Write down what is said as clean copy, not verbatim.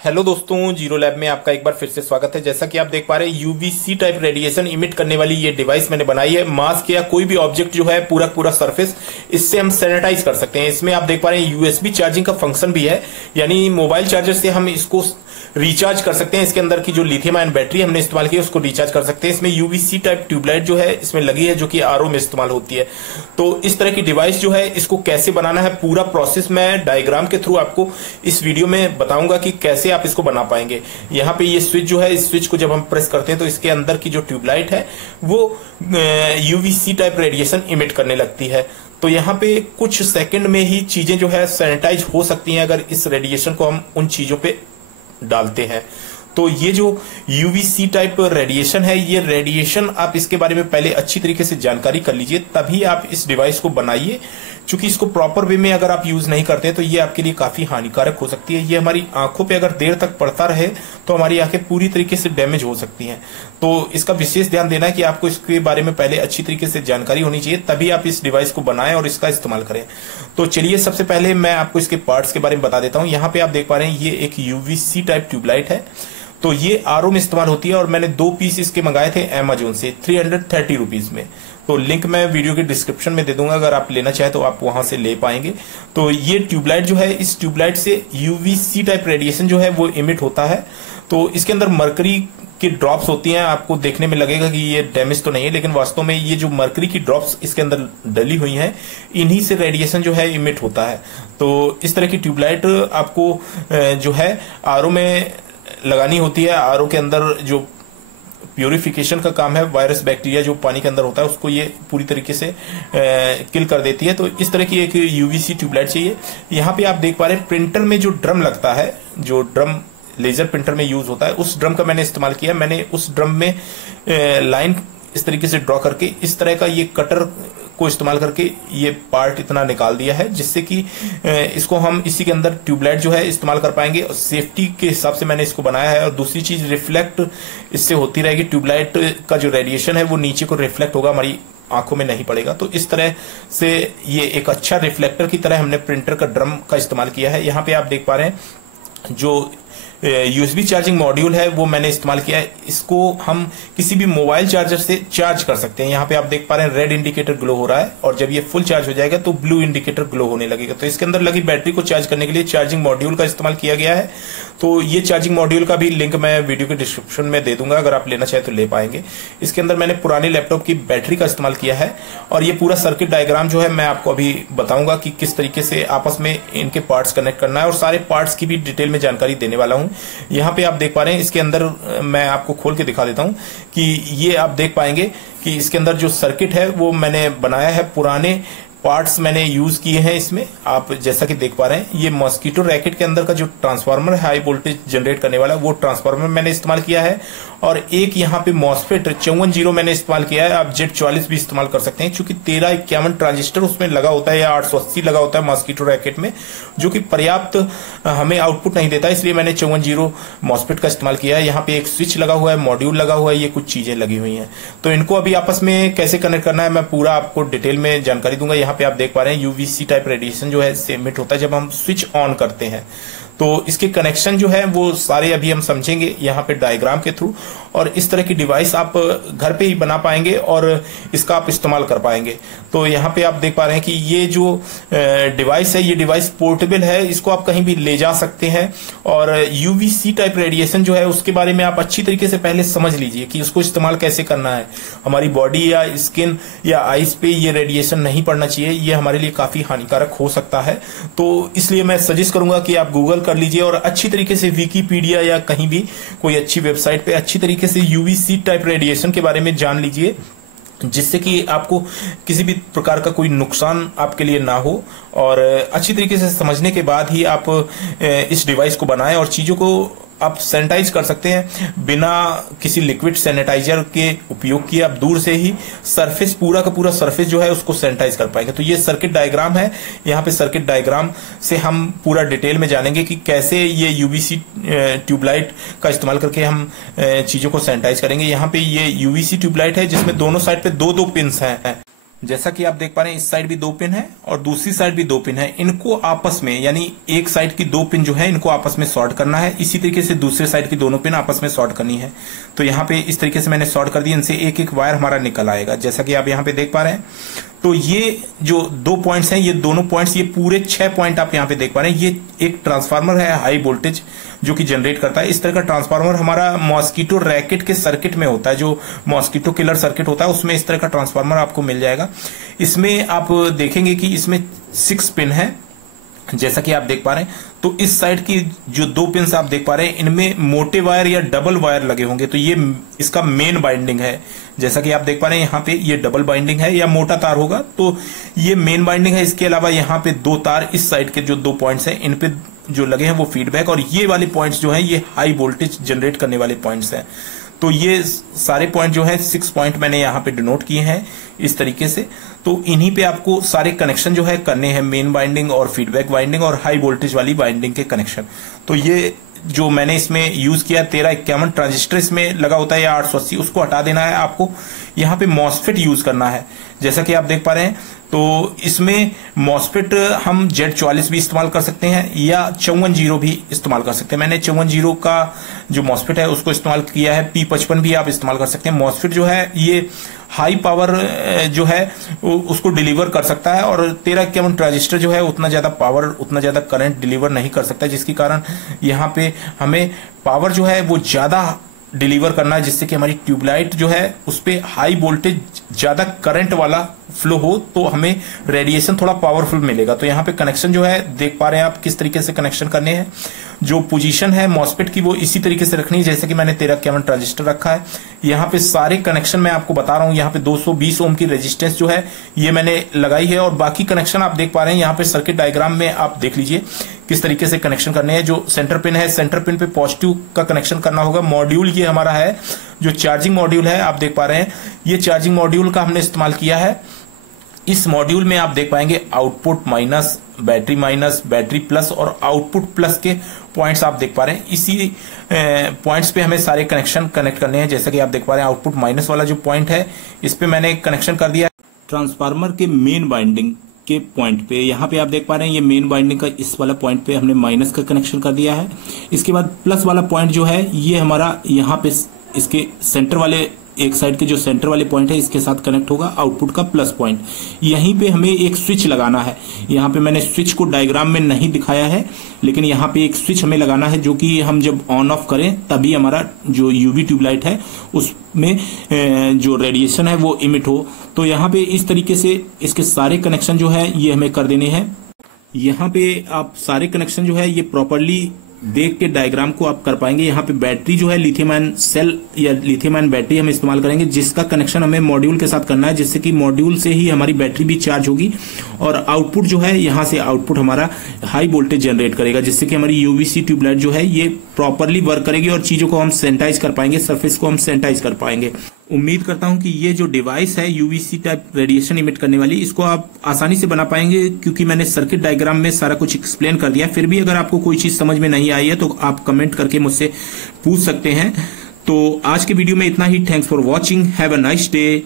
Hello दोस्तों, zero lab में आपका एक बार फिर से स्वागत है। जैसा कि आप देख पा रहे हैं, यूवीसी टाइप रेडिएशन इमिट करने वाली ये डिवाइस मैंने बनाई है। मास्क या कोई भी ऑब्जेक्ट जो है पूरा पूरा सरफेस, इससे हम सैनिटाइज कर सकते हैं। इसमें आप देख पा रहे हैं यूएसबी चार्जिंग का फंक्शन भी है, यानी मोबाइल चार्जर से हम इसको रिचार्ज कर सकते हैं। इसके अंदर की जो लिथियम आयन बैटरी हमने इस्तेमाल की है उसको रिचार्ज कर सकते हैं। इसमें यूवीसी टाइप ट्यूबलाइट जो है इसमें लगी है, जो कि आरओ में इस्तेमाल होती है। तो इस तरह की डिवाइस जो है, इसको कैसे बनाना है पूरा प्रोसेस मैं डायग्राम के थ्रू आपको इस वीडियो में बताऊंगा कि कैसे आप इसको बना पाएंगे। यहाँ पे ये स्विच जो है, इस स्विच को जब हम प्रेस करते हैं तो इसके अंदर की जो ट्यूबलाइट है वो यूवीसी टाइप रेडिएशन इमिट करने लगती है। तो यहाँ पे कुछ सेकंड में ही चीजें जो है सैनिटाइज हो सकती हैं अगर इस रेडिएशन को हम उन चीजों पे डालते हैं। तो ये जो यूवीसी टाइप रेडिएशन है, ये रेडिएशन आप इसके बारे में पहले अच्छी तरीके से जानकारी कर लीजिए, तभी आप इस डिवाइस को बनाइए। क्योंकि इसको प्रॉपर वे में अगर आप यूज नहीं करते हैं तो ये आपके लिए काफी हानिकारक हो सकती है। ये हमारी आंखों पे अगर देर तक पड़ता रहे तो हमारी आंखें पूरी तरीके से डैमेज हो सकती हैं। तो इसका विशेष ध्यान देना है कि आपको इसके बारे में पहले अच्छी तरीके से जानकारी होनी चाहिए, तभी आप इस डिवाइस को बनाएं और इसका इस्तेमाल करें। तो चलिए, सबसे पहले मैं आपको इसके पार्ट्स के बारे में बता देता हूं। यहाँ पे आप देख पा रहे हैं, ये एक यूवीसी टाइप ट्यूबलाइट है। तो ये आरओ में इस्तेमाल होती है और मैंने 2 पीस इसके मंगाए थे अमेजोन से 330 रुपीज में। तो लिंक मैं वीडियो के डिस्क्रिप्शन में दे दूंगा, अगर आप लेना चाहे तो आप वहां से ले पाएंगे। तो ये ट्यूबलाइट जो है, इस ट्यूबलाइट से यूवीसी टाइप रेडिएशन जो है वो इमिट होता है। तो इसके अंदर मरकरी की ड्रॉप्स होती हैं। आपको देखने में लगेगा कि ये डैमेज तो नहीं है, लेकिन वास्तव में ये जो मरकरी की ड्रॉप्स इसके अंदर डली हुई हैं, इन्हीं से रेडिएशन जो है इमिट होता है। तो इस तरह की ट्यूबलाइट आपको जो है आरओ में लगानी होती है। आरओ के अंदर जो प्यूरिफिकेशन का काम है, वायरस बैक्टीरिया जो पानी के अंदर होता है उसको ये पूरी तरीके से किल कर देती है। तो इस तरह की एक यूवीसी ट्यूबलाइट चाहिए। यहाँ पे आप देख पा रहे हैं, प्रिंटर में जो ड्रम लगता है, जो ड्रम लेजर प्रिंटर में यूज होता है, उस ड्रम का मैंने इस्तेमाल किया। मैंने उस ड्रम में लाइन इस तरीके से ड्रॉ करके इस तरह का ये कटर को इस्तेमाल करके ये पार्ट इतना निकाल दिया है, जिससे कि इसको हम इसी के अंदर ट्यूबलाइट जो है इस्तेमाल कर पाएंगे। और सेफ्टी के हिसाब से मैंने इसको बनाया है। और दूसरी चीज, रिफ्लेक्ट इससे होती रहेगी। ट्यूबलाइट का जो रेडिएशन है वो नीचे को रिफ्लेक्ट होगा, हमारी आंखों में नहीं पड़ेगा। तो इस तरह से ये एक अच्छा रिफ्लेक्टर की तरह हमने प्रिंटर का ड्रम का इस्तेमाल किया है। यहाँ पे आप देख पा रहे हैं, जो यूएसबी चार्जिंग मॉड्यूल है वो मैंने इस्तेमाल किया है। इसको हम किसी भी मोबाइल चार्जर से चार्ज कर सकते हैं। यहाँ पे आप देख पा रहे हैं, रेड इंडिकेटर ग्लो हो रहा है और जब ये फुल चार्ज हो जाएगा तो ब्लू इंडिकेटर ग्लो होने लगेगा। तो इसके अंदर लगी बैटरी को चार्ज करने के लिए चार्जिंग मॉड्यूल का इस्तेमाल किया गया है। तो ये चार्जिंग मॉड्यूल का भी लिंक मैं वीडियो के डिस्क्रिप्शन में दे दूंगा, अगर आप लेना चाहे तो ले पाएंगे। इसके अंदर मैंने पुराने लैपटॉप की बैटरी का इस्तेमाल किया है। और ये पूरा सर्किट डायग्राम जो है मैं आपको अभी बताऊंगा कि किस तरीके से आपस में इनके पार्ट्स कनेक्ट करना है, और सारे पार्ट्स की भी डिटेल में जानकारी देने वाला हूं। यहाँ पे आप देख पा रहे हैं, इसके अंदर मैं आपको खोल के दिखा देता हूं कि ये आप देख पाएंगे कि इसके अंदर जो सर्किट है वो मैंने बनाया है, पुराने पार्ट्स मैंने यूज किए हैं इसमें। आप जैसा कि देख पा रहे हैं, ये मॉस्किटो रैकेट के अंदर का जो ट्रांसफार्मर है, हाई वोल्टेज जनरेट करने वाला, वो ट्रांसफार्मर मैंने इस्तेमाल किया है। और एक यहाँ पे मॉसफेट 54 मैंने इस्तेमाल किया है। आप Z44 भी इस्तेमाल कर सकते हैं, क्योंकि 1351 ट्रांजिस्टर उसमें लगा होता है या 880 लगा होता है मॉस्किटो रैकेट में, जो कि पर्याप्त हमें आउटपुट नहीं देता। इसलिए मैंने 54 मॉसफेट का इस्तेमाल किया है। यहाँ पे एक स्विच लगा हुआ है, मॉड्यूल लगा हुआ है, ये कुछ चीजें लगी हुई हैं। तो इनको अभी आपस में कैसे कनेक्ट करना है मैं पूरा आपको डिटेल में जानकारी दूंगा। यहाँ पे आप देख पा रहे हैं, यूवीसी टाइप रेडिएशन जो है इमिट होता है जब हम स्विच ऑन करते हैं। तो इसके कनेक्शन जो है वो सारे अभी हम समझेंगे यहाँ पे डायग्राम के थ्रू। और इस तरह की डिवाइस आप घर पे ही बना पाएंगे और इसका आप इस्तेमाल कर पाएंगे। तो यहाँ पे आप देख पा रहे हैं कि ये जो डिवाइस है, ये डिवाइस पोर्टेबल है, इसको आप कहीं भी ले जा सकते हैं। और यूवीसी टाइप रेडिएशन जो है उसके बारे में आप अच्छी तरीके से पहले समझ लीजिए कि उसको इस्तेमाल कैसे करना है। हमारी बॉडी या स्किन या आईज पे ये रेडिएशन नहीं पड़ना चाहिए, ये हमारे लिए काफी हानिकारक हो सकता है। तो इसलिए मैं सजेस्ट करूंगा कि आप गूगल कर लीजिए और अच्छी तरीके से विकीपीडिया या कहीं भी कोई अच्छी वेबसाइट पे अच्छी तरीके से यूवीसी टाइप रेडिएशन के बारे में जान लीजिए, जिससे कि आपको किसी भी प्रकार का कोई नुकसान आपके लिए ना हो। और अच्छी तरीके से समझने के बाद ही आप इस डिवाइस को बनाएं और चीजों को आप सैनिटाइज कर सकते हैं बिना किसी लिक्विड सैनिटाइजर के उपयोग किए। आप दूर से ही सरफेस, पूरा का पूरा सरफेस जो है उसको सैनिटाइज कर पाएंगे। तो ये सर्किट डायग्राम है। यहाँ पे सर्किट डायग्राम से हम पूरा डिटेल में जानेंगे कि कैसे ये यूवीसी ट्यूबलाइट का इस्तेमाल करके हम चीजों को सैनिटाइज करेंगे। यहाँ पे ये यूवीसी ट्यूबलाइट है जिसमें दोनों साइड पे 2-2 पिंस हैं। जैसा कि आप देख पा रहे हैं इस साइड भी 2 पिन है और दूसरी साइड भी 2 पिन है। इनको आपस में यानी एक साइड की 2 पिन जो है इनको आपस में शॉर्ट करना है। इसी तरीके से दूसरे साइड की दोनों पिन आपस में शॉर्ट करनी है। तो यहाँ पे इस तरीके से मैंने शॉर्ट कर दी, इनसे एक एक वायर हमारा निकल आएगा जैसा कि आप यहाँ पे देख पा रहे हैं। तो ये जो 2 पॉइंट्स हैं, ये दोनों पॉइंट्स, ये पूरे 6 पॉइंट आप यहाँ पे देख पा रहे हैं। ये एक ट्रांसफार्मर है हाई वोल्टेज जो कि जनरेट करता है। इस तरह का ट्रांसफार्मर हमारा मॉस्किटो रैकेट के सर्किट में होता है, जो मॉस्किटो किलर सर्किट होता है उसमें इस तरह का ट्रांसफार्मर आपको मिल जाएगा। इसमें आप देखेंगे कि इसमें 6 पिन है जैसा कि आप देख पा रहे हैं। तो इस साइड की जो 2 पिन आप देख पा रहे हैं इनमें मोटे वायर या डबल वायर लगे होंगे, तो ये इसका मेन बाइंडिंग है। जैसा कि आप देख पा रहे हैं यहाँ पे ये डबल बाइंडिंग है या मोटा तार होगा, तो ये मेन बाइंडिंग है। इसके अलावा यहाँ पे 2 तार इस साइड के जो 2 पॉइंट्स हैं इन पे जो लगे हैं वो फीडबैक, और ये वाले पॉइंट्स जो हैं ये हाई वोल्टेज जनरेट करने वाले पॉइंट्स हैं। तो ये सारे पॉइंट जो है 6 पॉइंट मैंने यहाँ पे डिनोट किए हैं इस तरीके से। तो इन्हीं पे आपको सारे कनेक्शन जो है करने हैं, मेन बाइंडिंग और फीडबैक बाइंडिंग और हाई वोल्टेज वाली बाइंडिंग के कनेक्शन। तो ये जो मैंने इसमें यूज किया 1351 ट्रांजिस्टर इसमें लगा होता है या 880, उसको हटा देना है आपको। यहाँ पे मॉसफेट यूज करना है जैसा कि आप देख पा रहे हैं। तो इसमें मॉसफेट हम Z44 भी इस्तेमाल कर सकते हैं या 54 भी इस्तेमाल कर सकते हैं। मैंने 54 का जो मॉसफेट है उसको इस्तेमाल किया है। P55 भी आप इस्तेमाल कर सकते हैं। मॉसफेट जो है ये हाई पावर जो है उसको डिलीवर कर सकता है, और 1351 ट्रांजिस्टर जो है उतना ज्यादा पावर, उतना ज्यादा करंट डिलीवर नहीं कर सकता, जिसके कारण यहाँ पे हमें पावर जो है वो ज्यादा डिलीवर करना है, जिससे कि हमारी ट्यूबलाइट जो है उस पे हाई वोल्टेज ज्यादा करंट वाला फ्लो हो, तो हमें रेडिएशन थोड़ा पावरफुल मिलेगा। तो यहाँ पे कनेक्शन जो है देख पा रहे हैं आप किस तरीके से कनेक्शन करने हैं। जो पोजीशन है मॉसफेट की वो इसी तरीके से रखनी है जैसे कि मैंने 1351 ट्रांजिस्टर रखा है। यहाँ पे सारे कनेक्शन मैं आपको बता रहा हूँ। यहाँ पे 220 ओम की रेजिस्टेंस जो है ये मैंने लगाई है, और बाकी कनेक्शन आप देख पा रहे हैं यहाँ पे सर्किट डायग्राम में। आप देख लीजिए किस तरीके से कनेक्शन करने हैं। जो सेंटर पिन है, सेंटर पिन पे पॉजिटिव का कनेक्शन करना होगा। मॉड्यूल ये हमारा है जो चार्जिंग मॉड्यूल है, आप देख पा रहे हैं ये चार्जिंग मॉड्यूल का हमने इस्तेमाल किया है। इस मॉड्यूल में आप देख पाएंगे आउटपुट माइनस, बैटरी प्लस और आउटपुट प्लस के पॉइंट्स आप देख पा रहे हैं। इसी पॉइंट्स पे हमें सारे कनेक्शन कनेक्ट करने हैं। जैसा कि आप देख पा रहे हैं आउटपुट माइनस वाला जो पॉइंट है इस पे मैंने कनेक्शन कर दिया ट्रांसफार्मर के मेन बाइंडिंग के पॉइंट पे। यहाँ पे आप देख पा रहे हैं ये मेन बाइंडिंग का इस वाला पॉइंट पे हमने माइनस का कनेक्शन कर दिया है। इसके बाद प्लस वाला पॉइंट जो है ये हमारा यहाँ पे इसके सेंटर वाले एक साइड के जो सेंटर वाले पॉइंट है इसके साथ कनेक्ट होगा आउटपुट का प्लस पॉइंट। यहीं पे हमें एक स्विच लगाना है। यहाँ पे मैंने स्विच को डायग्राम में नहीं दिखाया है, लेकिन यहाँ पे एक स्विच हमें लगाना है जो कि हम जब ऑन ऑफ करें तभी हमारा जो यूवी ट्यूबलाइट है उसमें जो रेडिएशन है वो इमिट हो। तो यहाँ पे इस तरीके से इसके सारे कनेक्शन जो है ये हमें कर देने हैं। यहाँ पे आप सारे कनेक्शन जो है ये प्रॉपरली देख के डायग्राम को आप कर पाएंगे। यहाँ पे बैटरी जो है लिथियम आयन सेल या लिथियम आयन बैटरी हम इस्तेमाल करेंगे, जिसका कनेक्शन हमें मॉड्यूल के साथ करना है, जिससे कि मॉड्यूल से ही हमारी बैटरी भी चार्ज होगी। और आउटपुट जो है यहाँ से आउटपुट हमारा हाई वोल्टेज जनरेट करेगा, जिससे कि हमारी यूवीसी ट्यूबलाइट जो है ये प्रॉपरली वर्क करेगी और चीजों को हम सैनिटाइज कर पाएंगे, सरफेस को हम सैनिटाइज कर पाएंगे। उम्मीद करता हूं कि ये जो डिवाइस है यूवीसी टाइप रेडिएशन इमिट करने वाली, इसको आप आसानी से बना पाएंगे, क्योंकि मैंने सर्किट डायग्राम में सारा कुछ एक्सप्लेन कर दिया। फिर भी अगर आपको कोई चीज समझ में नहीं आई है तो आप कमेंट करके मुझसे पूछ सकते हैं। तो आज के वीडियो में इतना ही। Thanks for watching, have a nice day.